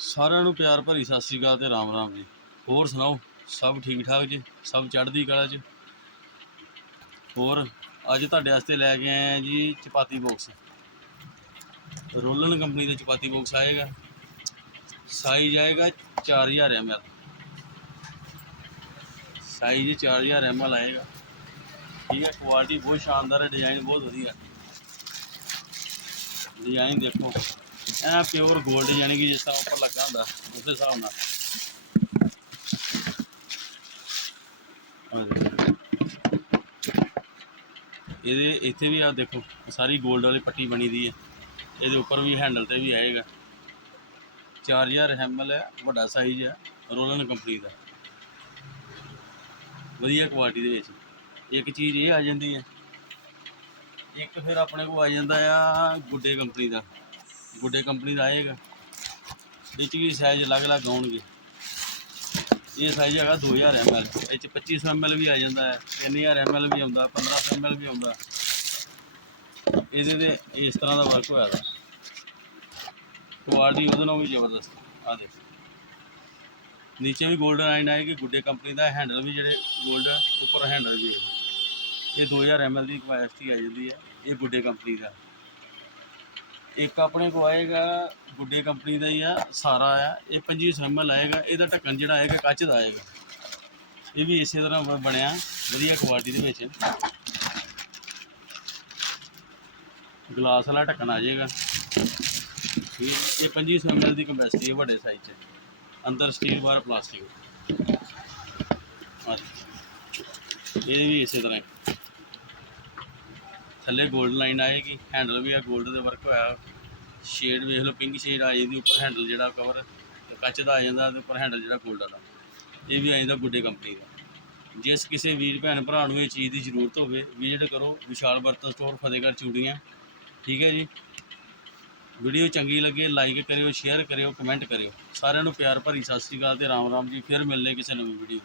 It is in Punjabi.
ਸਾਰਿਆਂ ਨੂੰ ਪਿਆਰ ਭਰੀ ਸਤਿ ਸ੍ਰੀ ਅਕਾਲ ਤੇ ਰਾਮ ਰਾਮ ਜੀ। ਹੋਰ ਸੁਣਾਓ, ਸਭ ਠੀਕ ਠਾਕ ਜੀ? ਸਭ ਚੜ੍ਹਦੀ ਕਲਾ 'ਚ? ਹੋਰ, ਅੱਜ ਤੁਹਾਡੇ ਵਾਸਤੇ ਲੈ ਕੇ ਆਏ ਆ ਜੀ ਚਪਾਤੀ ਬਾਕਸ ਰੋਲਨ ਕੰਪਨੀ ਦਾ ਚਪਾਤੀ ਬਾਕਸ ਆਏਗਾ। ਸਾਈਜ਼ ਆਏਗਾ 4000 ml ਸਾਈਜ਼ 4000 ml ਆਏਗਾ। ਠੀਕ ਹੈ ਕੁਆਲਿਟੀ ਬਹੁਤ ਸ਼ਾਨਦਾਰ ਹੈ ਡਿਜ਼ਾਈਨ ਬਹੁਤ ਵਧੀਆ। ਡਿਜ਼ਾਈਨ ਦੇਖੋ। ਇਹ ਪਿਓਰ 골ਡ ਯਾਨੀ ਕਿ ਜਿਸ ਤਰ੍ਹਾਂ ਉੱਪਰ ਲੱਗਾ ਹੁੰਦਾ, ਉਸੇ ਹਿਸਾਬ ਨਾਲ। ਇਹਦੇ, ਇੱਥੇ ਵੀ ਆ ਦੇਖੋ, ਸਾਰੀ 골ਡ ਵਾਲੀ ਪੱਟੀ ਬਣੀ ਦੀ ਹੈ। ਇਹਦੇ ਉੱਪਰ ਵੀ ਹੈਂਡਲ ਤੇ ਵੀ ਆਏਗਾ। 4000 ml ਹੈ, ਵੱਡਾ ਸਾਈਜ਼ ਹੈ ਰੋਲਨ ਕੰਪਨੀ ਦਾ ਵਧੀਆ ਕੁਆਲਿਟੀ ਦੇ ਵਿੱਚ। ਇੱਕ ਚੀਜ਼ ਇਹ ਆ ਜਾਂਦੀ ਹੈ। ਇੱਕ ਫਿਰ ਆਪਣੇ ਕੋਲ ਆ ਜਾਂਦਾ ਆ ਗੁੱਡੇ ਕੰਪਨੀ ਦਾ। ਗੁੱਡੇ ਕੰਪਨੀ ਦਾ ਆਏਗਾ ਇਹ 'ਚ ਵੀ ਸਾਈਜ਼ ਅਲੱਗ-ਅਲੱਗ ਆਉਣਗੇ। ਇਹ ਸਾਈਜ਼ ਹੈਗਾ 2000 ml ਇਹ 'ਚ 2500 ml ਵੀ ਆ ਜਾਂਦਾ ਹੈ 3000 ml ਵੀ ਆਉਂਦਾ 1500 ml ਵੀ ਆਉਂਦਾ। ਇਹਦੇ ਤੇ ਇਸ ਤਰ੍ਹਾਂ ਦਾ ਵਰਕ ਹੋਇਆ ਦਾ ਕੁਆਲਿਟੀ ਉਹਦੇ ਨਾਲੋਂ ਵੀ ਜ਼ਬਰਦਸਤ ਆ ਦੇਖੋ। ਨੀਚੇ ਵੀ 골ਡਨ ਲਾਈਨ ਆਏਗੀ ਗੁੱਡੇ ਕੰਪਨੀ ਦਾ ਹੈਂਡਲ ਵੀ ਜਿਹੜੇ 골ਡ ਉੱਪਰ ਹੈਂਡਲ ਵੀ ਹੈ ਇਹ 2000 ml ਦੀ ਕਪੈਸਿਟੀ ਆ ਜਾਂਦੀ ਹੈ, ਇਹ ਗੁੱਡੇ ਕੰਪਨੀ ਦਾ। ਇੱਕ ਆਪਣੇ ਕੋ ਆਏਗਾ ਗੁੱਡੇ ਕੰਪਨੀ ਦਾ ਹੀ ਆ, ਸਾਰਾ ਆ, ਇਹ 2500 ml ਆਏਗਾ ਇਹਦਾ ਢੱਕਣ ਜਿਹੜਾ ਆਏਗਾ, ਕੱਚ ਦਾ ਆਏਗਾ। ਇਹ ਵੀ ਇਸੇ ਤਰ੍ਹਾਂ ਬਣਿਆ, ਵਧੀਆ ਕੁਆਲਿਟੀ ਦੇ ਵਿੱਚ। ਗਲਾਸ ਵਾਲਾ ਢੱਕਣ ਆ ਜਾਏਗਾ। ਠੀਕ ਹੈ। ਇਹ 2500 ml ਦੀ ਕਪੈਸਿਟੀ ਹੈ ਵੱਡੇ ਸਾਈਜ਼ 'ਚ। ਅੰਦਰ ਸਟੀਲ ਬਾਹਰ ਪਲਾਸਟਿਕ ਹਾਂ ਇਹ ਵੀ ਇਸੇ ਤਰ੍ਹਾਂ ਥੱਲੇ 골ਡ ਲਾਈਨ ਆਏਗੀ ਹੈਂਡਲ ਵੀ ਆ 골ਡ ਦੇ ਵਰਕ ਹੋਇਆ। ਸ਼ੇਡ ਵੇਖ ਲਓ ਪਿੰਕ ਸ਼ੇਡ ਆ ਜਾਂਦੀ ਉੱਪਰ ਹੈਂਡਲ ਜਿਹੜਾ ਕਵਰ ਕੱਚ ਦਾ ਆ ਜਾਂਦਾ ਤੇ ਉੱਪਰ ਹੈਂਡਲ ਜਿਹੜਾ 골ਡ ਦਾ ਇਹ ਵੀ ਆ ਜਾਂਦਾ ਗੁੱਡੇ ਕੰਪਨੀ ਦਾ। ਜਿਸ ਕਿਸੇ ਵੀਰ, ਭੈਣ, ਭਰਾ ਨੂੰ ਇਹ ਚੀਜ਼ ਦੀ ਜ਼ਰੂਰਤ ਹੋਵੇ ਵਿਜ਼ਿਟ ਕਰੋ ਵਿਸ਼ਾਲ ਬਰਤਨ ਸਟੋਰ ਫਤਿਹਗੜ੍ਹ ਚੂੜੀਆਂ। ਠੀਕ ਹੈ ਜੀ? ਵੀਡੀਓ ਚੰਗੀ ਲੱਗੇ ਲਾਈਕ ਕਰਿਓ ਸ਼ੇਅਰ ਕਰਿਓ ਕਮੈਂਟ ਕਰਿਓ। ਸਾਰਿਆਂ ਨੂੰ ਪਿਆਰ ਭਰੀ ਸਤਿ ਸ਼੍ਰੀ ਅਕਾਲ ਤੇ ਰਾਮ ਰਾਮ ਜੀ। ਫਿਰ ਮਿਲਨੇ ਕਿਸੇ ਨਵੀਂ ਵੀਡੀਓ